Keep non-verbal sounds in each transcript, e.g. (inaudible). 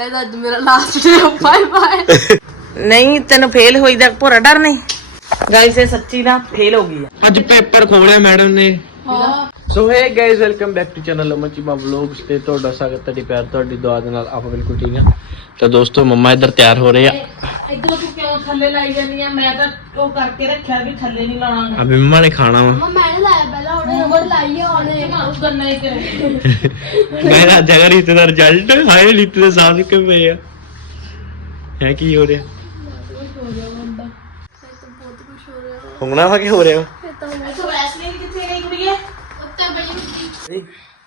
Guys ਅੱਜ ਮੇਰਾ last day by bye ਨਹੀਂ ਤੈਨੂੰ ਫੇਲ ਹੋਈ ਦਾ ਭੋਰਾ ਡਰ ਨਹੀਂ। ਗਾਇਸ ਇਹ ਸੱਚੀ ਨਾ ਫੇਲ ਹੋ ਗਈ ਆ। ਅੱਜ ਪੇਪਰ ਖੋਲਿਆ ਮੈਡਮ ਨੇ। ਹਾਂ। So hi guys welcome back to channel Amchima vlogs ਤੇ ਤੁਹਾਡਾ ਸਵਾਗਤ ਤੁਹਾਡੀ ਪਿਆਰ ਤੁਹਾਡੀ ਦੁਆ ਦੇ ਨਾਲ ਆਪਾਂ ਬਿਲਕੁਲ ਠੀਕ ਆ ਤਾਂ ਦੋਸਤੋ ਮੰਮਾ ਇੱਧਰ ਤਿਆਰ ਹੋ ਰਹੇ ਆ। ਇਧਰ ਤੂੰ ਕਿਉਂ ਥੱਲੇ ਲਾਈ ਜਾਂਦੀ ਆ? ਮੈਂ ਤਾਂ ਉਹ ਕਰਕੇ ਰੱਖਿਆ ਵੀ ਥੱਲੇ ਨਹੀਂ ਲਾਉਣਾ। ਅਬੇ ਮੰਮਾ ਨੇ ਖਾਣਾ ਵਾ। ਮੈਂ ਨੇ ਲਾਇਆ ਪਹਿਲਾਂ ਉਹਨੇ ਨੰਬਰ ਲਾਈ ਆ ਉਹਨੇ। ਉਹ ਗੰਨਾ ਹੀ ਕਰੇ ਮੈਂ ਅੱਜ ਅਗਰ ਰੀਤ ਦਾ ਰਿਜ਼ਲਟ ਹਾਏ ਰੀਤ ਦੇ ਸਾਹ ਕਿ ਪਏ ਆ? ਹੈ ਕੀ ਹੋ ਰਿਹਾ? ਬਹੁਤ ਕੁਝ ਹੋ ਰਿਹਾ ਹੁਣਾ ਵਾ ਕੀ ਹੋ ਰਿਹਾ ਇਹ ਤਾਂ ਮੈਂ ਤੂੰ ਵੈਸਲੀਨ ਕਿੱਥੇ ਗਈ ਕੁੜੀਏ ਉੱਤੇ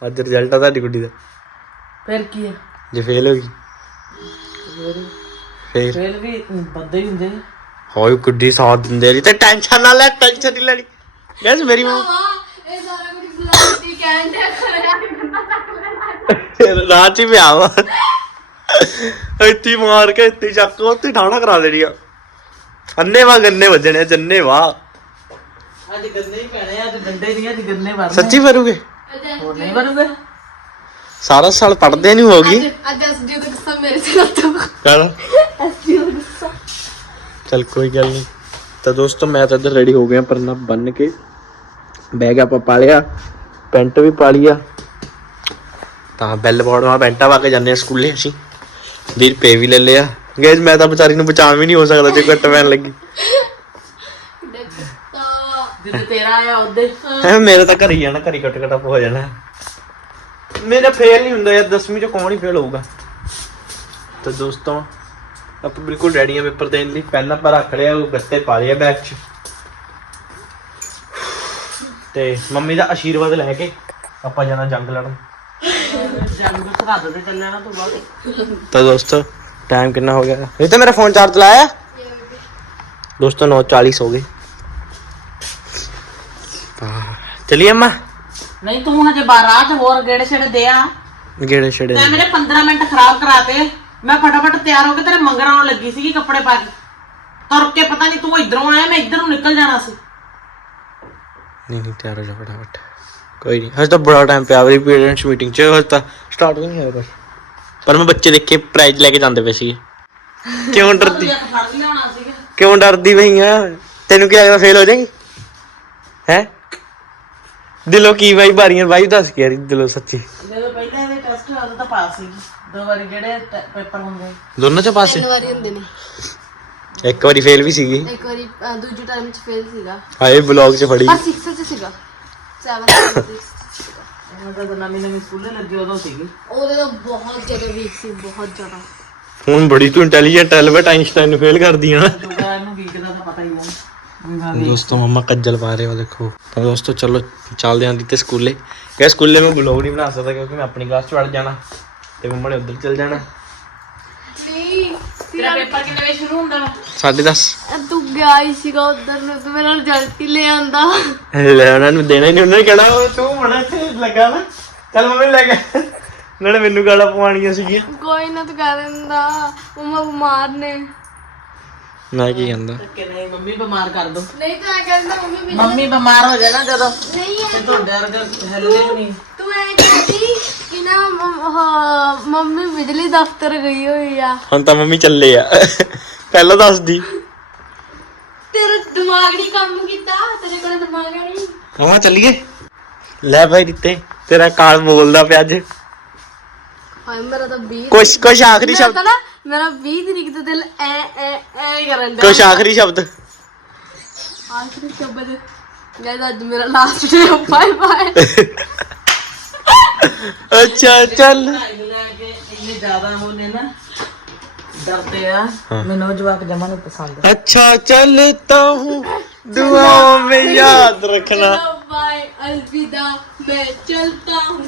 ਅੱਜ ਰਿਜ਼ਲਟ ਆ ਤੁਹਾਡੀ ਗੁੱਡੀ ਦਾ। ਫਿਰ ਕੀ ਹੈ ਜੇ ਫੇਲ ਹੋ ਗਈ। ਫੇਰ? ਫੇਲ ਵੀ ਬੰਦੇ ਹੀ ਹੁੰਦੇ ਹੋਏ ਗੁੱਡੀ ਸਾਥ ਦਿੰਦੇ ਰਹੀ ਤੇ ਟੈਨਸ਼ਨ ਨਾ ਲੈ ਟੈਨਸ਼ਨ ਨਹੀਂ ਲੈਣੀ। ਗੈਸ ਮੇਰੀ ਮੰਮਾ ਇਹ ਸਾਰਾ ਕੁਝ ਬੁਲਾਉਂਦੀ ਕਹਿੰਦੇ ਕਰਿਆ ਗੰਨਾ ਚੱਕ ਲੈਣਾ। ਰਾਤ ਹੀ ਪਿਆ ਵਾ। ਇੱਤੀ ਮਾਰ ਕੇ ਇੱਤੀ ਚੱਕ ਉੱਤੇ ਠਾਣਾ ਕਰਾ ਲੈਣੀ ਆ। ਅੰਨੇ ਵਾ ਗੰਨੇ ਵੱਜਣੇ ਆ, ਜੰਨੇ ਵਾ ਅੱਜ ਗੰਨੇ ਹੀ ਪੈਣੇ ਆ ਅੱਜ ਡੰਡੇ ਨਹੀਂ ਅੱਜ ਗੰਨੇ ਵਰਨੇ ਸੱਚੀ ਕਰੂਗੇ ਹੋਰ ਨਹੀਂ ਸਾਰਾ ਸਾਲ ਪੜਦੇ ਨਹੀਂ ਹੋਗੀ ਅੱਜ ਅੱਜ ਜੀ ਦਾ ਗੁੱਸਾ ਮੇਰੇ ਤੇ ਨਾ ਤੂੰ। ਚਲ ਅੱਜ ਜੀ ਦਾ ਗੁੱਸਾ ਚਲ ਕੋਈ ਗੱਲ ਨਹੀਂ ਤਾਂ ਦੋਸਤੋ ਮੈਂ ਤਾਂ ਇੱਧਰ ਰੈਡੀ ਹੋ ਗਿਆ ਪਰਨਾ ਬੰਨ ਕੇ। ਬੈਗ ਆਪਾਂ ਪਾ ਲਿਆ ਪੈਂਟ ਵੀ ਪਾ ਲਿਆ ਤਾਂ ਬੈਲ ਬੋਰਡ ਮਾ ਪੈਂਟਾ ਪਾ ਕੇ ਜਾਂਦੇ ਆ ਸਕੂਲੇ ਅਸੀਂ। 20 ਰੁਪਏ ਵੀ ਲੈ ਲਿਆ। ਗੈਸ ਮੈਂ ਤਾਂ ਵਿਚਾਰੀ ਨੂੰ ਬਚਾ ਵੀ ਨਹੀਂ ਹੋ ਸਕਦਾ ਜੇ ਘੱਟ ਪੈਣ ਲੱਗੀ। ਜਿੱਦ ਤੇਰਾ ਆਇਆ ਉਹਦੇ ਹੈ। ਮੇਰੇ ਤਾਂ ਘਰ ਹੀ ਜਾਣਾ ਘਰੀ ਕੱਟ ਕੱਟ ਹੋ ਜਾਣਾ। ਮੇਰਾ ਫੇਲ ਨਹੀਂ ਹੁੰਦਾ ਯਾਰ 10ਵੀਂ ਚ ਕੌਣ ਹੀ ਫੇਲ ਹੋਊਗਾ। ਤਾਂ ਦੋਸਤੋ ਆਪਾਂ ਬਿਲਕੁਲ ਰੈਡੀ ਆ ਪੇਪਰ ਦੇਣ ਲਈ। ਪਹਿਲਾਂ ਪਰ ਰੱਖ ਲਿਆ ਉਹ ਗੱਤੇ ਪਾ ਲਿਆ ਬੈਗ 'ਚ। ਤੇ ਮੰਮੀ ਦਾ ਆਸ਼ੀਰਵਾਦ ਲੈ ਕੇ ਆਪਾਂ ਜਾਣਾ ਜੰਗ ਲੜਨ। ਜੰਗ ਚੱਲਿਆ ਨਾ ਤਾਂ ਦੋਸਤੋ ਟਾਈਮ ਕਿੰਨਾ ਹੋ ਗਿਆ? ਇਹ ਤਾਂ ਮੇਰਾ ਫੋਨ ਚਾਰਜ ਲਾਇਆ ਦੋਸਤੋ 9:40 ਹੋ ਗਏ ਤਾਂ ਚਲਿਏ ਅੰਮਾ? ਨਹੀਂ ਤੂੰ ਹਜੇ 12 ਚ ਹੋਰ ਗੇੜੇ ਛੇੜੇ ਦੇ ਆ। ਗੇੜੇ ਛੜੇ ਤੈਂ ਮੇਰੇ 15 ਮਿੰਟ ਖਰਾਬ ਕਰਾਤੇ। ਮੈਂ ਫਟਾਫਟ ਤਿਆਰ ਹੋ ਕੇ ਤੇਰੇ ਮੰਗਣ ਆਉਣ ਲੱਗੀ ਸੀਗੀ ਕੱਪੜੇ ਪਾ ਕੇ। ਤੁਰ ਕੇ ਪਤਾ ਨਹੀਂ ਤੂੰ ਇਧਰੋਂ ਆਇਆ ਮੈਂ ਇਧਰ ਨਿਕਲ ਜਾਣਾ ਸੀ। ਨਹੀਂ ਨਹੀਂ ਤਿਆਰ ਹੋ ਜਾ ਫਟਾਫਟ। ਕੋਈ ਨਹੀਂ ਹਜੇ ਤਾਂ ਬੜਾ ਟਾਈਮ ਪਿਆ ਵੀ ਪੇਰੈਂਟਸ ਮੀਟਿੰਗ ਚ ਹਜੇ ਤਾਂ ਸਟਾਰਟ ਵੀ ਨਹੀਂ ਹੋਇਆ ਪਰ ਮੈਂ ਬੱਚੇ ਦੇਖੇ ਪ੍ਰਾਈਜ਼ ਲੈ ਕੇ ਜਾਂਦੇ ਪਏ ਸੀ ਕਿਉਂ ਡਰਦੀ? ਤੂੰ ਫੜ ਲਿਆਉਣਾ ਸੀਗਾ। ਕਿਉਂ ਡਰਦੀ ਪਈ ਆ? ਤੈਨੂੰ ਕੀ ਲੱਗਦਾ ਫੇਲ ਹੋ ਜਾਏਗੀ? ਹੈ? ਦਿਲੋਂ ਕੀ ਬਾਈ ਬਾਰੀਆਂ ਬਾਈ ਦੱਸ ਕੇ ਯਾਰ ਦਿਲੋਂ ਸੱਚੀ। ਜਦੋਂ ਪਹਿਲਾਂ ਇਹਦੇ ਟੈਸਟ ਹੋਇਆ ਉਦੋਂ ਤਾਂ ਪਾਸ ਸੀ ਦੋ ਵਾਰੀ ਜਿਹੜੇ ਪੇਪਰ ਹੁੰਦੇ। ਦੋਨੋਂ ਚ ਪਾਸੇ ਤਿੰਨ ਵਾਰੀ ਹੁੰਦੇ ਨੇ। ਇੱਕ ਵਾਰੀ ਫੇਲ ਵੀ ਸੀਗੀ। ਇੱਕ ਵਾਰੀ ਅਹ, ਦੂਜੀ ਟਾਈਮ ਚ ਫੇਲ ਸੀਗਾ। ਹਾਏ ਬਲੌਗ ਚ ਫੜੀ। ਪਰ 6 ਚ ਸੀਗਾ। 7 ਉਹਨਾਂ (laughs) ਦਾ ਨਵੀਂ ਨਵੀਂ ਸਕੂਲੇ ਲੱਗੀ ਉਦੋਂ ਸੀਗੀ। ਉਹਦੇ ਤਾਂ ਬਹੁਤ ਜ਼ਿਆਦਾ ਵੀਕ ਸੀ ਬਹੁਤ ਜ਼ਿਆਦਾ। ਹੁਣ ਬੜੀ ਤੂੰ ਇੰਟੈਲੀਜੈਂਟ ਐਲਬਰਟ ਆਇਨਸਟਾਈਨ ਨੂੰ ਫੇਲ ਕਰਦੀ ਆ ਨਾ। ਦੂਗਾ ਇਹਨੂੰ ਵੀਕ ਦਾ ਤਾਂ ਪਤਾ ਹੀ ਨਹੀਂ ਦੋਸਤੋ ਮੰਮਾ ਕੱਜਲ ਪਾ ਰਹੇ ਹੋ ਦੇਖੋ। ਤਾਂ ਦੋਸਤੋ ਚਲੋ ਚੱਲਦੇ ਆਂ ਤੇ ਸਕੂਲੇ। ਕਿ ਸਕੂਲੇ ਮੈਂ ਬਲੌਗ ਨਹੀਂ ਬਣਾ ਸਕਦਾ ਕਿਉਂਕਿ ਮੈਂ ਆਪਣੀ ਕਲਾਸ ਚ ਵੜ ਜਾਣਾ ਤੇ ਮੰਮਾ ਨੇ ਉੱਧਰ ਚੱਲ ਜਾਣਾ। ਨਹੀਂ ਤੇਰਾ ਪੇਪਰ ਕਿੰਨੇ ਵਜੇ ਸ਼ੁਰੂ ਹੁੰਦਾ? ਵਾ 10:30 ਤੂੰ ਗਿਆ ਹੀ ਸੀਗਾ ਉਧਰ ਨੂੰ ਤੂੰ ਮੇਰਾ ਰਿਜ਼ਲਟ ਹੀ ਲੈ ਆਂਦਾ। ਲੈ ਉਹਨਾਂ ਨੂੰ ਦੇਣਾ ਹੀ ਨਹੀਂ ਉਹਨਾਂ ਨੇ ਕਹਿਣਾ ਤੂੰ ਮਣਾ ਇੱਥੇ ਲੱਗਾ ਨਾ। ਚੱਲ ਮੰਮੀ ਲੈ ਕੇ ਨਾਲੇ ਮੈਨੂੰ ਗਾਲਾਂ ਪਵਾਉਣੀਆਂ ਸੀਗੀਆਂ। ਕੋਈ ਨਾ ਤੂੰ ਕਹਿ ਦਿੰਦਾ ਮਮਾ ਬਿਮਾਰ ਨੇ। ਮੈਂ ਕੀ ਕਹਿੰਦਾ? ਕਿ ਨਹੀਂ ਮੰਮੀ ਬਿਮਾਰ ਕਰ ਦੋ। ਨਹੀਂ ਤਾਂ ਐਂ ਕਹਿੰਦਾ ਮੰਮੀ ਮੰਮੀ ਬਿਮਾਰ ਹੋ ਜਾਣਾ ਜਦੋਂ। ਨਹੀਂ ਤੇ ਤੂੰ ਡਰ ਕਰ ਹੱਲੇ ਨਹੀਂ। ਤੂੰ ਐ ਕਹਿੰਦੀ ਕਿ ਨਾ ਮੰਮ- ਹਾਂ, ਮੰਮੀ ਬਿਜਲੀ ਦਫ਼ਤਰ ਗਈ ਹੋਈ ਆ। ਹੁਣ ਤਾਂ ਮੰਮੀ ਚੱਲੇ ਆ। ਪਹਿਲਾਂ ਦੱਸਦੀ। ਤੇਰਾ ਦਿਮਾਗ ਨਹੀਂ ਕੰਮ ਕੀਤਾ ਤੇਰੇ ਕੋਲ ਦਿਮਾਗ ਨਹੀਂ। ਮੰਮਾ ਚੱਲੀਏ? ਲੈ ਭਾਈ ਦਿੱਤੇ। ਤੇਰਾ ਕਾਲ ਬੋਲਦਾ ਪਿਆ ਅੱਜ। ਹਾਏ ਮੇਰਾ ਤਾਂ 20 ਕੁਛ ਕੁਛ ਆਖਰੀ ਮੇਰਾ ਸ਼ਬਦ ਤਾਂ ਨਾ ਮੇਰਾ 20 ਤਰੀਕ ਤੋਂ ਦਿਲ ਐ ਐ ਐ ਕਰਨ ਦਾ ਕੁਛ ਆਖਰੀ ਸ਼ਬਦ ਆਖਰੀ ਸ਼ਬਦ ਗਾਇਸ ਅੱਜ ਮੇਰਾ ਲਾਸਟ ਡੇ ਬਾਏ ਬਾਏ ਅੱਛਾ ਚੱਲ ਪੜ੍ਹਾਈ ਨੂੰ ਲੈ ਕੇ ਇੰਨੇ ਜ਼ਿਆਦਾ ਹੋਨੇ ਨਾ ਡਰਦੇ ਆ ਮੈਨੂੰ ਉਹ ਜਵਾਕ ਜਮਾ ਨਹੀਂ ਪਸੰਦ अच्छा चलता हूँ दुआओं में याद रखना चलो बाय अलविदा मैं चलता हूँ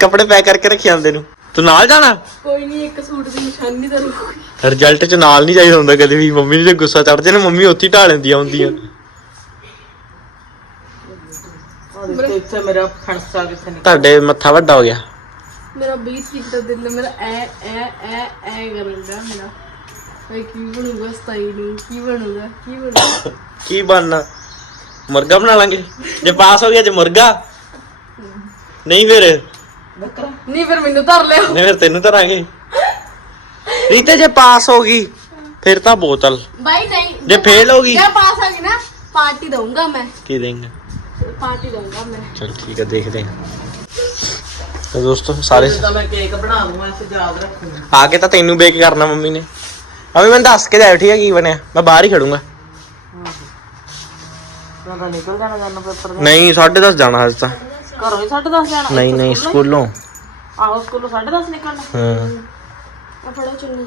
ਕੱਪੜੇ ਪੈਕ ਕਰਕੇ ਰੱਖੀ ਜਾਂਦੇ ਨੂੰ। ਤੂੰ ਨਾਲ ਜਾਣਾ? ਕੋਈ ਨਹੀਂ ਇੱਕ ਸੂਟ ਦੀ ਨਿਸ਼ਾਨੀ ਤਾਂ ਰੱਖੂਗੀ ਰਿਜ਼ਲਟ ਚ ਨਾਲ ਨਹੀਂ ਚਾਹੀਦਾ ਹੁੰਦਾ ਕਦੇ ਵੀ। ਮੰਮੀ ਨੂੰ ਗੁੱਸਾ ਚੜ ਜਾਣਾ ਮੰਮੀ ਉੱਥੇ ਢਾ ਲੈਂਦੀਆਂ ਹੁੰਦੀਆਂ। ਆਹ ਦੇਖੋ ਤੁਹਾਡੇ ਮੱਥਾ ਵੱਡਾ ਹੋ ਗਿਆ। ਮੇਰਾ 20 ਤਰੀਕ ਦਾ ਦਿਨ ਮੇਰਾ ਐ ਐ ਐ ਐ ਕਰਨਗਾ ਮੇਰਾ। ਕੀ ਬਣੂਗਾ ਸਤਾਈ ਕੀ ਬਣੂਗਾ? ਕੀ ਬਣੂਗਾ? ਕੀ ਬਣਨਾ? ਮੁਰਗਾ ਬਣਾ ਲਾਂਗੇ। ਜੇ ਪਾਸ ਹੋ ਗਿਆ ਜੇ ਮੁਰਗਾ। ਨਹੀਂ ਫਿਰ। ਬੱਕਰਾ। ਨਹੀਂ ਫਿਰ ਮੈਨੂੰ ਧਰ ਲਿਓ। ਨਹੀਂ ਫਿਰ ਤੈਨੂੰ ਧਰਾਂਗੇ। ਰੀਤੇ ਜੇ ਪਾਸ ਹੋ ਗਈ ਫਿਰ ਤਾਂ ਬੋਤਲ। ਬਾਈ ਨਹੀਂ। ਜੇ ਫੇਲ ਹੋ ਗਈ। ਜੇ ਪਾਸ ਆ ਗਈ ਨਾ ਪਾਰਟੀ ਦਊਂਗਾ ਮੈਂ। ਕੀ ਦੇਂਗੇ? ਪਾਰਟੀ ਦਊਂਗਾ ਮੈਂ। ਚਲ ਠੀਕ ਹੈ ਦੇਖਦੇ ਹਾਂ ਤਾਂ ਦੋਸਤੋ ਸਾਰੇ ਤਾਂ ਮੈਂ ਕੇਕ ਬਣਾ ਦੂੰਗਾ ਇਸ ਯਾਦ ਰੱਖੂੰਗਾ। ਆ ਕੇ ਤਾਂ ਤੈਨੂੰ ਬੇਕ ਕਰਨਾ ਮੰਮੀ ਨੇ। ਅਭੀ ਮੈਨੂੰ ਦੱਸ ਕੇ ਜਾਇਓ ਠੀਕ ਹੈ ਕੀ ਬਣਿਆ। ਮੈਂ ਬਾਹਰ ਹੀ ਖੜੂੰਗਾ। ਮੈਂ ਤਾਂ ਨਿਕਲ ਜਾਣਾ ਜਾਨਾ ਪੇਪਰ ਦਾ? ਨਹੀਂ 10:30 ਜਾਣਾ ਅੱਜ ਤਾਂ। ਘਰੋਂ ਹੀ 10:30 ਜਾਣਾ? ਨਹੀਂ ਨਹੀਂ ਸਕੂਲੋਂ ਆਹੋ ਸਕੂਲੋਂ 10:30 ਨਿਕਲਣਾ। ਹਾਂ। ਆ ਫੜੋ ਚੁੰਨੀ।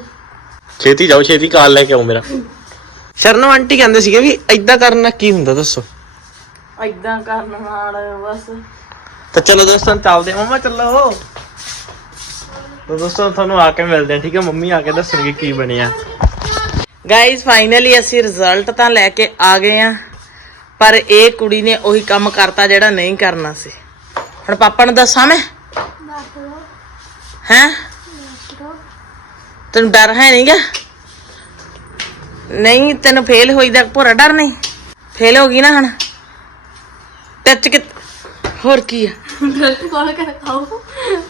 ਛੇਤੀ ਜਾਓ ਛੇਤੀ ਕਾਲ ਲੈ ਕੇ ਆਓ ਮੇਰਾ। ਸ਼ਰਨੋ ਆਂਟੀ ਕਹਿੰਦੇ ਸੀਗੇ ਵੀ ਐਦਾਂ ਕਰਨਾ ਕੀ ਹੁੰਦਾ ਦੱਸੋ? ਐਦਾਂ ਕਰਨ ਨਾਲ ਬਸ। ਤਾਂ ਚਲੋ ਦੋਸਤੋ ਚੱਲਦੇ। ਮੰਮਾ ਚੱਲੋ। ਤਾਂ ਦੋਸਤੋ ਤੁਹਾਨੂੰ ਆ ਕੇ ਮਿਲਦੇ ਆ ਠੀਕ ਹੈ? ਮੰਮੀ ਆ ਕੇ ਦੱਸਣਗੇ ਕੀ ਬਣਿਆ। ਗਾਇਜ਼ ਫਾਈਨਲੀ ਅਸੀਂ ਰਿਜ਼ਲਟ ਤਾਂ ਲੈ ਕੇ ਆ ਗਏ ਆ ਪਰ ਇਹ ਕੁੜੀ ਨੇ ਉਹੀ ਕੰਮ ਕਰਤਾ ਜਿਹੜਾ ਨਹੀਂ ਕਰਨਾ ਸੀ। ਹੁਣ ਪਾਪਾ ਨੂੰ ਦੱਸਾਂ ਮੈਂ? ਹੈਂ? ਤੈਨੂੰ ਡਰ ਹੈ ਨਹੀਂਗਾ? ਨਹੀਂ ਤੈਨੂੰ ਫੇਲ ਹੋਈ ਦਾ ਪੂਰਾ ਡਰ ਨਹੀਂ। ਫੇਲ ਹੋ ਗਈ ਨਾ ਹੁਣ। ਟੱਚ ਕਿ ਹੋਰ ਕੀ ਆ? ਰਿਜ਼ਲਟ ਕੋਲ ਕੇ ਦਿਖਾਓ।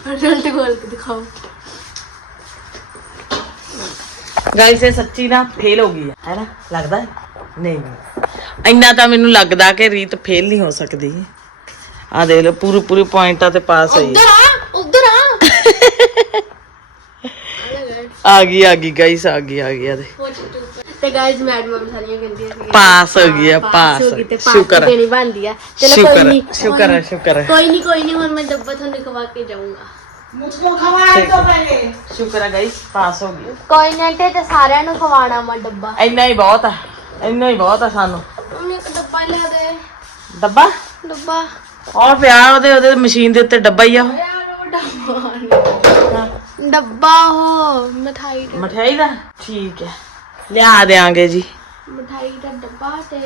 ਰਿਜ਼ਲਟ ਕੋਲ ਕੇ ਦਿਖਾਓ। ਗਾਇਸ ਇਹ ਸੱਚੀ ਨਾ ਫੇਲ ਹੋ ਗਈ ਹੈ ਹੈਨਾ ਲੱਗਦਾ ਹੈ? ਨਹੀਂ। ਨਹੀਂ ਇੰਨਾ ਤਾਂ ਮੈਨੂੰ ਲੱਗਦਾ ਕਿ ਰੀਤ ਫੇਲ ਨਹੀਂ ਹੋ ਸਕਦੀ। ਆ ਦੇਖ ਲਓ ਪੂਰੇ ਪੂਰੇ ਪੁਆਇੰਟਾਂ ਤੇ ਪਾਸ ਹੋਈ। ਉਧਰ ਆ ਉਧਰ ਆ। ਆ ਗਈ ਆ ਗਈ ਗਾਇਸ ਆ ਗਈ ਆ ਗਈ ਆ ਦੇ। ਤੇ ਗਾਇਜ਼ ਮੈਡਮ ਸਾਰੀਆਂ ਕਹਿੰਦੀਆਂ ਸੀ ਪਾਸ ਹੋ? ਗਈ ਆ ਪਾਸ ਹੋ ਗਈ ਤੇ ਪਾਸ ਸ਼ੁਕਰ ਹੈ ਦੇਣੀ ਬਣਦੀ ਆ। ਚਲੋ ਕੋਈ ਨਹੀਂ ਸ਼ੁਕਰ ਹੈ ਸ਼ੁਕਰ ਹੈ ਕੋਈ ਨਹੀਂ ਕੋਈ ਨਹੀਂ ਹੁਣ ਮੈਂ ਡੱਬਾ ਤੁਹਾਨੂੰ ਖਵਾ ਕੇ ਜਾਊਂਗਾ। ਸ਼ੁਕਰ ਹੈ ਗਾਇਸ ਪਾਸ ਹੋ ਗਈ। ਕੋਈ ਨਾ ਤੇ ਤੇ ਸਾਰਿਆਂ ਨੂੰ ਖਵਾਣਾ ਮੈਂ ਡੱਬਾ। ਇੰਨਾ ਹੀ ਬਹੁਤ ਹੈ ਇੰਨਾ ਹੀ ਬਹੁਤ ਹੈ ਸਾਨੂੰ। ਉਹਨੇ ਇੱਕ ਡੱਬਾ ਲਿਆ ਦੇ। ਡੱਬਾ? ਡੱਬਾ। ਔਰ ਪਿਆ ਉਹਦੇ ਉਹਦੇ ਮਸ਼ੀਨ ਦੇ ਉੱਤੇ ਡੱਬਾ ਹੀ ਆ ਉਹ। ਯਾਰ ਉਹ ਡੱਬਾ ਡੱਬਾ ਉਹ ਮਠਾਈ ਦਾ। ਮਠਿਆਈ ਦਾ? ਠੀਕ ਹੈ। ਲਿਆ ਦੇਾਂਗੇ ਜੀ। ਮਠਾਈ ਦਾ ਡੱਬਾ ਤੇ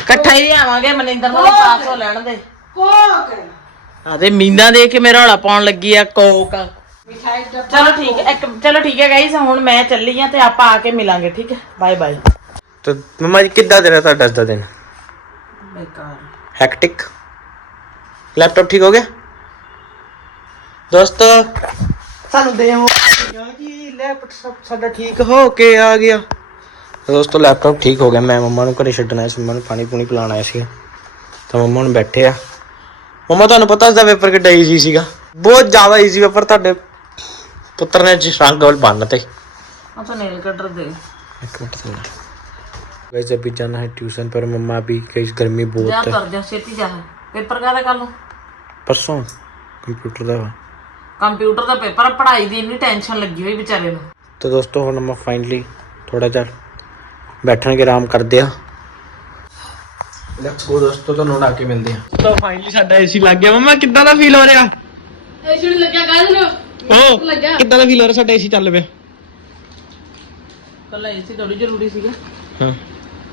ਇਕੱਠਾ ਹੀ ਲਿਆਵਾਂਗੇ ਮਨਿੰਦਰ ਨੂੰ ਵੀ ਪਾਸ ਹੋ ਲੈਣ ਦੇ। ਕੋਕ। ਆਦੇ ਮੀਨਾ ਦੇ ਕੇ ਮੇਰਾ ਹੌਲਾ ਪਾਉਣ ਲੱਗੀ ਆ ਕੋਕ। ਚਲੋ ਠੀਕ ਹੈ ਇੱਕ ਚਲੋ ਠੀਕ ਹੈ ਗਾਈਸ ਹੁਣ ਮੈਂ ਚੱਲੀ ਆ ਤੇ ਆਪਾਂ ਆ ਕੇ ਮਿਲਾਂਗੇ ਠੀਕ ਹੈ? ਬਾਏ ਬਾਏ ਤਾਂ ਮਮਾ ਜੀ ਕਿੱਦਾਂ ਦੇ ਰਿਹਾ ਤੁਹਾਡਾ ਅੱਜ ਦਾ ਦਿਨ? ਬੇਕਾਰ। ਹੈਕਟਿਕ ਲੈਪਟਾਪ ਠੀਕ ਹੋ ਗਿਆ? ਦੋਸਤੋ ਸਾਨੂੰ ਦੇਵੋ ਜੀ ਲੈਪਟਾਪ ਸਾਡਾ ਠੀਕ ਹੋ ਕੇ ਆ ਗਿਆ। ਦੋਸਤੋ ਲੈਪਟਾਪ ਠੀਕ ਹੋ ਗਿਆ। ਮੈਂ ਮੰਮਾ ਨੂੰ ਘਰੇ ਛੱਡਣਾ ਸੀ। ਮੰਮਾ ਨੂੰ ਪਾਣੀ ਪੂਣੀ ਪਿਲਾਣਾ ਆਇਆ ਸੀ ਤਾਂ ਮੰਮਾ ਨੂੰ ਬੈਠੇ ਆ। ਮੰਮਾ ਤੁਹਾਨੂੰ ਪਤਾ ਇਸ ਪੇਪਰ ਕਿੱਡਾ ਈਜ਼ੀ ਸੀਗਾ। ਬਹੁਤ ਜ਼ਿਆਦਾ ਈਜ਼ੀ ਪੇਪਰ ਤੁਹਾਡੇ ਪੁੱਤਰ ਨੇ ਜਿਸ ਰੰਗ ਗੋਲ ਬੰਨਤੇ। ਆ ਤਾਂ ਨੇਲ ਕਟਰ ਦੇ। ਇੱਕ ਮਿੰਟ। वैसे अभी जाना है ट्यूशन पर मम्मा अभी कई गर्मी ਜਾ बहुत है ਕਰ ਜਾ ਛੇਤੀ ਜਾ ਪੇਪਰ ਕਾਹਦਾ ਕਰ ਲੋ परसों कंप्यूटर ਦਾ ਵਾ ਕੰਪਿਊਟਰ ਦਾ ਪੇਪਰ ਪੜ੍ਹਾਈ ਦੀ ਇੰਨੀ ਟੈਨਸ਼ਨ ਲੱਗੀ ਹੋਈ ਵਿਚਾਰੇ ਨੂੰ ਤਾਂ ਦੋਸਤੋ ਹੁਣ ਆਪਾਂ ਫਾਈਨਲੀ ਥੋੜਾ ਜਿਹਾ ਬੈਠਣਗੇ ਆਰਾਮ ਕਰਦੇ ਆ ਲੈਟਸ ਗੋ ਦੋਸਤੋ ਤੁਹਾਨੂੰ ਹੁਣ ਆ ਕੇ ਮਿਲਦੇ ਆ ਤਾਂ ਫਾਈਨਲੀ ਸਾਡਾ ਏਸੀ ਲੱਗ ਗਿਆ ਮਮਾ ਕਿੱਦਾਂ ਦਾ ਫੀਲ ਹੋ ਰਿਹਾ ਇਹ ਸ਼ੁਰੂ ਲੱਗਿਆ ਗਾਇਜ਼ ਨੂੰ ਓ ਲੱਗਿਆ ਕਿੱਦਾਂ ਦਾ ਫੀਲ ਹੋ ਰਿਹਾ ਸਾਡਾ ਏਸੀ ਚੱਲ ਪਿਆ ਕੱਲਾ ਇਹ ਸੀ ਥੋੜੀ ਜ਼ਰੂਰੀ ਸੀਗਾ हाँ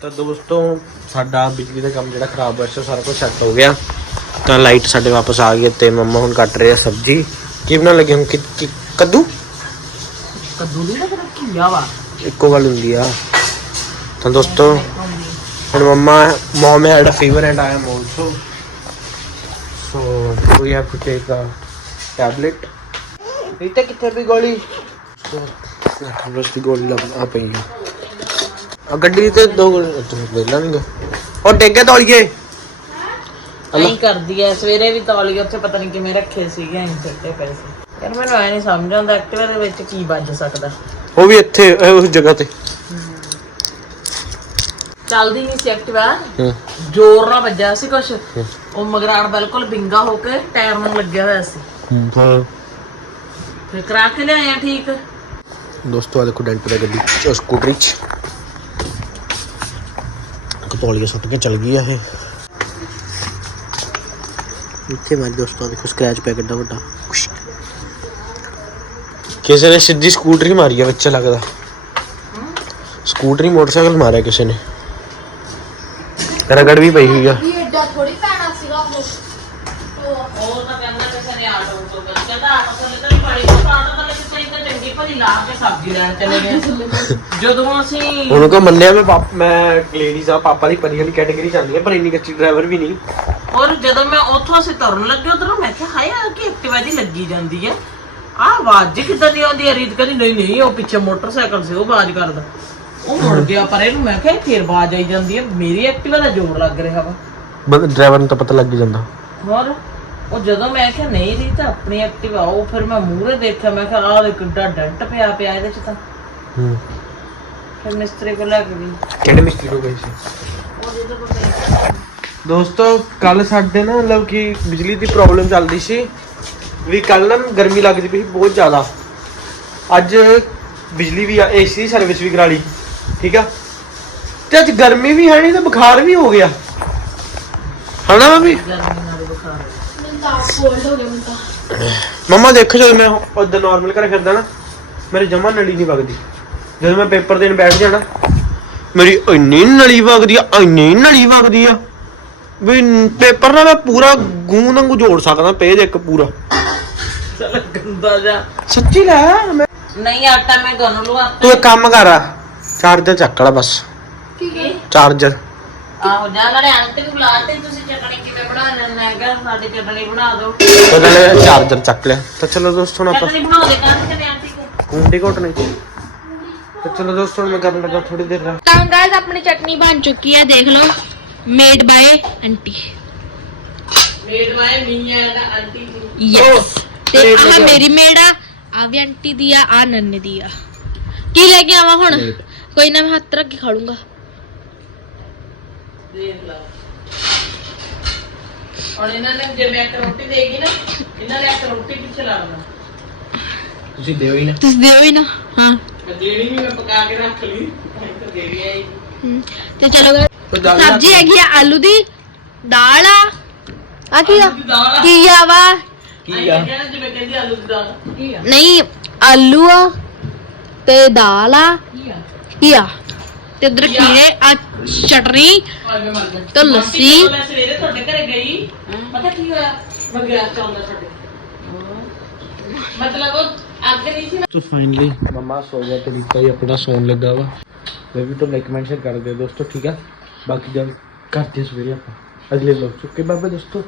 ਤਾਂ ਦੋਸਤੋ ਸਾਡਾ ਬਿਜਲੀ ਦਾ ਕੰਮ ਜਿਹੜਾ ਖਰਾਬ ਹੋਇਆ ਸੀ ਸਾਰਾ ਕੁਝ ਸੈੱਟ ਹੋ ਗਿਆ। ਤਾਂ ਲਾਈਟ ਸਾਡੇ ਵਾਪਸ ਆ ਗਈ ਤੇ ਮੰਮਾ ਹੁਣ ਕੱਟ ਰਹੇ ਆ ਸਬਜ਼ੀ। ਕੀ ਬਣਾਉਣ ਲੱਗੇ ਹੁਣ? ਕਿ- ਕਿ- ਕੱਦੂ? ਕੱਦੂ ਦੀ ਨਾ ਕਿਹੜਾ ਕੀਆ ਵਾ। ਇੱਕੋ ਗੱਲ ਹੁੰਦੀ ਆ। ਤਾਂ ਦੋਸਤੋ ਹੁਣ mama mum had fever and I am also so we have to take a tablet Rita ਕਿੱਥੇ ਵੀ ਗੋਲੀ? ਬਸ ਦੀ ਗੋਲੀ ਲੱਭ ਆ ਪਈ ਆ। ਆ ਗੱਡੀ ਤੇ ਦੋ ਗੋਲੀ ਤੂੰ ਵੇਲਾ ਨਹੀਂ ਉਹ ਡੇਗੇ ਤੋਲੀਏ ਨਹੀਂ ਕਰਦੀ ਐ ਸਵੇਰੇ ਵੀ ਤੌਲੀਏ ਉੱਥੇ ਪਤਾ ਨਹੀਂ ਕਿਵੇਂ ਰੱਖੇ ਸੀਗੇ ਐਂ ਸਿੱਟੇ ਪੈਸੇ ਯਾਰ ਮੈਨੂੰ ਐ ਨਹੀਂ ਸਮਝ ਆਉਂਦਾ ਐਕਟਿਵਾ ਦੇ ਵਿੱਚ ਕੀ ਵੱਜ ਸਕਦਾ। ਉਹ ਵੀ ਇੱਥੇ ਇਹ ਉਸ ਜਗ੍ਹਾ ਤੇ। ਚੱਲਦੀ ਨਹੀਂ ਸੀ ਐਕਟਿਵਾ। ਜ਼ੋਰ ਨਾਲ ਵੱਜਿਆ ਸੀ ਕੁਛ। ਉਹ ਮਗਰਾੜ ਬਿਲਕੁਲ ਬਿੰਗਾ ਹੋ ਕੇ ਟਾਇਰ ਨੂੰ ਲੱਗਿਆ ਹੋਇਆ ਸੀ। ਫਿਰ ਕਰਾ ਕੇ ਲਿਆਇਆ ਠੀਕ। ਦੋਸਤੋ ਆ ਦੇਖੋ ਡੈਂਟ ਦਾ ਗੱਡੀ ਸਕੂਟਰੀ ਚ। ਕਤੌਲੀਆ ਸੁੱਟ ਕੇ ਚਲ ਗਈ ਆ ਇਹ। ਇੱਥੇ ਮੇਰੇ ਦੋਸਤੋ ਦੇਖੋ ਸਕ੍ਰੈਚ ਪੈ ਕਿੱਡਾ ਵੱਡਾ। ਕੁਸ਼। ਨੇ ਸਿੱਧੀ ਸਕੂਟਰੀ ਮਾਰੀ ਆ ਵਿੱਚ ਲੱਗਦਾ। ਸਕੂਟਰੀ ਮੋਟਰਸਾਈਕਲ ਮਾਰਿਆ ਕਿਸੇ ਨੇ। ਰਗੜ ਵੀ ਪਈ ਹੋਈ ਆ। ਇਹ ਏਡਾ ਥੋੜੀ ਪੈਣਾ ਸੀਗਾ ਉਹ। ਉਹ ਤਾਂ ਕਹਿੰਦਾ ਕਿਸੇ ਨੇ ਆਟੋ ਤੋਂ ਕਹਿੰਦਾ ਆਟੋ ਤਾਂ ਨਹੀਂ ਪੜੀ। ਇੰਨਾ ਚੰਗੀ ਭਲੀ ਲਾ ਕੇ ਸਬਜ਼ੀ ਲੈਣ ਚਲੇ ਗਏ। ਜਦੋਂ ਅਸੀਂ ਉਹਨੂੰ ਕੋ ਮੰਨਿਆ ਮੈਂ ਪਾਪ ਮੈਂ ਲੇਡੀਜ਼ ਆ ਪਾਪਾ ਦੀ ਪਰੀ ਵਾਲੀ ਕੈਟਾਗਰੀ ਆਉਂਦੀ ਆ ਪਰ ਇੰਨੀ ਕੱਚੀ ਡਰਾਈਵਰ ਵੀ ਨਹੀਂ। ਔਰ ਜਦੋਂ ਮੈਂ ਉੱਥੋਂ ਅਸੀਂ ਤੁਰਨ ਲੱਗੇ ਉਧਰੋਂ ਮੈਂ ਕਿਹਾ ਹਾਏ ਆ ਕਿ ਐਕਟਿਵਾ ਦੀ ਲੱਗੀ ਜਾਂਦੀ ਹੈ ਆਹ ਆਵਾਜ਼ ਜਿਹੀ ਕਿੱਦਾਂ ਦੀ ਆਉਂਦੀ ਹੈ ਰੀਤ ਕਹਿੰਦੀ ਨਹੀਂ ਨਹੀਂ ਉਹ ਪਿੱਛੇ ਮੋਟਰਸਾਈਕਲ ਸੀ ਉਹ ਆਵਾਜ਼ ਕਰਦਾ। ਉਹ ਮੁੜ ਗਿਆ ਪਰ ਇਹਨੂੰ ਮੈਂ ਕਿਹਾ ਇਹ ਫੇਰ ਆਵਾਜ਼ ਆਈ ਜਾਂਦੀ ਹੈ ਮੇਰੀ ਐਕਟਿਵਾ ਦਾ ਜ਼ੋਰ ਲੱਗ ਰਿਹਾ ਵਾ। ਡਰਾਈਵਰ ਨੂੰ ਤਾਂ ਪਤਾ ਲੱਗ ਹੀ ਜਾਂਦਾ। ਹੋਰ? ਉਹ ਜਦੋਂ ਮੈਂ ਕਿਹਾ ਨਹੀਂ ਰੀਤ ਆਪਣੀ ਐਕਟਿਵਾ ਉਹ ਫਿਰ ਮੈਂ ਮੂਹਰੇ ਦੇਖਿਆ ਮੈਂ ਕਿਹਾ ਆਹ ਦੇਖ ਕਿੱਡਾ ਡੈਂਟ ਪਿਆ ਪਿਆ ਇਹਦੇ ਚ ਤਾਂ। ਹੂੰ। ਫਿਰ ਮਿਸਤਰੀ ਕੋਲ ਲੈ ਕੇ ਗਈ। ਕਿਹੜੇ ਮਿਸਤਰੀ ਕੋ ਗਈ ਸੀ? ਦੋਸਤੋ ਕੱਲ ਸਾਡੇ ਨਾ ਮਤਲਬ ਕਿ ਬਿਜਲੀ ਦੀ ਪ੍ਰੋਬਲਮ ਚੱਲਦੀ ਸੀ। ਵੀ ਕੱਲ ਨਾ ਗਰਮੀ ਲੱਗਦੀ ਪਈ ਸੀ ਬਹੁਤ ਜ਼ਿਆਦਾ। ਅੱਜ ਬਿਜਲੀ ਵੀ ਆ ਏਸੀ ਦੀ ਸਰਵਿਸ ਵੀ ਕਰਾ ਲਈ ਠੀਕ ਆ? ਤੇ ਅੱਜ ਗਰਮੀ ਵੀ ਹੈ ਨਹੀਂ ਤੇ ਬੁਖਾਰ ਵੀ ਹੋ ਗਿਆ। ਹਨਾ ਮੰਮੀ? ਗਰਮੀ ਨਾਲ ਬੁਖਾਰ ਤਾਂ ਕੋਲਡ ਹੋ ਗਿਆ ਮੈਨੂੰ ਤਾਂ ਮੰਮਾ ਦੇਖੋ ਜਦੋਂ ਮੈਂ ਉਧਰ ਨਾਰਮਲ ਘਰੇ ਫਿਰਦਾ ਨਾ ਮੇਰੇ ਜਮਾ ਨਲੀ ਨਹੀਂ ਵਗਦੀ। ਜਦੋਂ ਮੈਂ ਪੇਪਰ ਦੇਣ ਬੈਠ ਜਾਣਾ ਮੇਰੀ ਇੰਨੀ ਨਲੀ ਵਗਦੀ ਆ ਇੰਨੀ ਨਲੀ ਵਗਦੀ ਆ। ਵੀ ਪੇਪਰ ਨਾ ਮੈਂ ਪੂਰਾ ਗੂੰ ਵਾਂਗੂ ਜੋੜ ਸਕਦਾ ਪੇਜ ਇੱਕ ਪੂਰਾ। ਚਲ ਗੰਦਾ ਜਾ। ਸੱਚੀ ਲੈ ਮੈਂ ਨਹੀਂ ਆਟਾ ਮੈਂ ਗਨ ਲਵਾ ਤੂੰ ਇੱਕ ਕੰਮ ਕਰ ਆ ਚਾਰਜਰ ਚੱਕ ਲੈ ਬਸ। ਕੀ ਹੈ ਚਾਰਜਰ। ਆਹੋ ਜਾਂ ਨਾਲੇ ਆਂਟੀ ਨੂੰ ਬੁਲਾ ਤੇ ਤੁਸੀਂ ਚਟਣੀ ਕਿਵੇਂ ਬਣਾ ਲੈਣਾ ਹੈਗਾ ਸਾਡੀ ਚਟਣੀ ਬਣਾ ਦਿਓ। ਤੇ ਨਾਲੇ ਚਾਰਜਰ ਚੱਕ ਲਿਆ। ਤਾਂ ਚਲੋ ਦੋਸਤੋ ਹੁਣ ਆਪਾਂ ਚਟਣੀ ਬਣਾਉਂਦੇ ਕਾਹਦੀ ਕਨੇ ਆਂਟੀ ਕੋ ਕੁੰਡੀ ਘੁੱਟ ਨਹੀਂ ਤੇ ਚਲੋ ਦੋਸਤੋ ਹੁਣ ਮੈਂ ਕਰਨ ਲੱਗਾ ਥੋੜੀ ਦੇਰ ਨਾਲ ਤਾਂ ਗਾਇਸ ਆਪਣੀ ਚਟਨੀ ਬਣ ਚੁੱਕੀ ਹੈ ਦੇਖ ਲਓ। Made by aunty. Made by ਮੀਆਂ ਦਾ ਆਂਟੀ ਜੀ। ਯੈਸ ਤੇ plate ਆਹ ਲੈ ਕੇ ਆਓ। ਮੇਰੀ ਮੇਡ ਆ ਆ ਵੀ ਆਂਟੀ ਦੀ ਆ ਆ ਨੰਨੇ ਦੀ ਆ। ਕੀ ਲੈ ਕੇ ਆਵਾਂ ਹੁਣ? ਕੋਈ ਨਾ ਮੈਂ ਹੱਥ ਰੱਖ ਕੇ ਖਾ ਲੂੰਗਾ ਦੇਖ ਲਓ ਹੁਣ ਇਹਨਾਂ ਨੇ ਜੇ ਮੈਂ ਇੱਕ ਰੋਟੀ ਦੇਗੀ ਨਾ ਇਹਨਾਂ ਨੇ ਇੱਕ ਰੋਟੀ ਪਿੱਛੇ ਲੜਨਾ ਤੁਸੀਂ ਦਿਓ ਹੀ ਨਾ। ਤੁਸੀਂ ਦਿਓ ਹੀ ਨਾ ਹਾਂ। ਮੈਂ ਦੇਣੀ ਵੀ ਮੈਂ ਪਕਾ ਕੇ ਰੱਖ ਲਈ। ਤਾਂ ਦੇ ਵੀ ਆਈ ਹਮ, ਤੇ ਚਲੋ guys, ਕੋਈ ਦਾਲ ਸਬਜ਼ੀ ਹੈਗੀ ਆ ਆਲੂ ਦੀ ਦਾਲ ਆ। ਆ ਕੀ ਆ? ਦੀ ਦਾਲ ਆ। ਕੀ ਆ ਵਾ? ਕੀ ਆ? ਕਹਿੰਦਾ ਜਿਵੇਂ ਕਹਿੰਦੀ ਆਲੂ ਦੀ ਦਾਲ। ਕੀ ਆ ਨਹੀਂ ਆਲੂ ਆ ਤੇ ਦਾਲ ਆ। ਕੀ ਆ? ਕੀ ਆ? ਤੇ ਉਧਰ ਖੀਰੇ ਆ ਚਟਨੀ ਆਵੇ ਮਰ ਗਿਆ ਤੇ ਲੱਸੀ। ਜਦੋਂ ਮੈਂ ਸਵੇਰੇ ਤੁਹਾਡੇ ਘਰੇ ਗਈ ਪਤਾ ਕੀ ਹੋਇਆ ਮੈਂ ਗਿਆ ਚੱਲਦਾ ਤੁਹਾਡੇ ਮਤਲਬ ਉਹ ਅੱਗ ਨਹੀਂ ਸੀ तो फाइनली मम्मा सो गया तो दीपा ही अपना सोन लगा हुआ मैं भी तो लाइक मेंशन कर दे दोस्तों ठीक है बाकी जब करते हैं सवेरे आप अगले लोग चुके बाबा दोस्तों